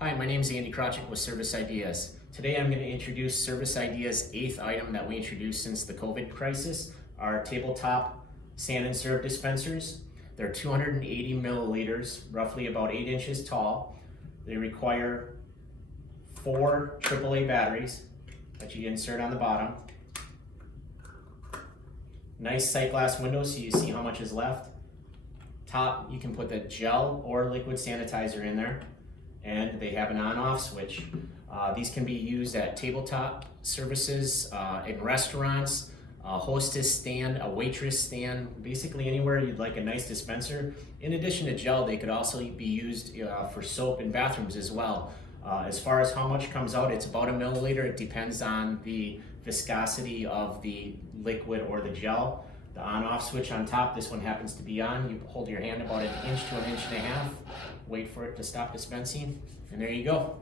Hi, my name is Andy Krawczyk with Service Ideas. Today I'm going to introduce Service Ideas' 8th item that we introduced since the COVID crisis, our tabletop sand and serve dispensers. They're 280 milliliters, roughly about 8 inches tall. They require 4 AAA batteries that you insert on the bottom. Nice sight glass windows so you see how much is left. Top, you can put the gel or liquid sanitizer in there. And they have an on-off switch. These can be used at tabletop services, in restaurants, a hostess stand, a waitress stand, basically anywhere you'd like a nice dispenser. In addition to gel, they could also be used for soap in bathrooms as well. As far as how much comes out, it's about a milliliter. It depends on the viscosity of the liquid or the gel. The on-off switch on top, this one happens to be on. You hold your hand about 1 inch to 1.5 inches, wait for it to stop dispensing, and there you go.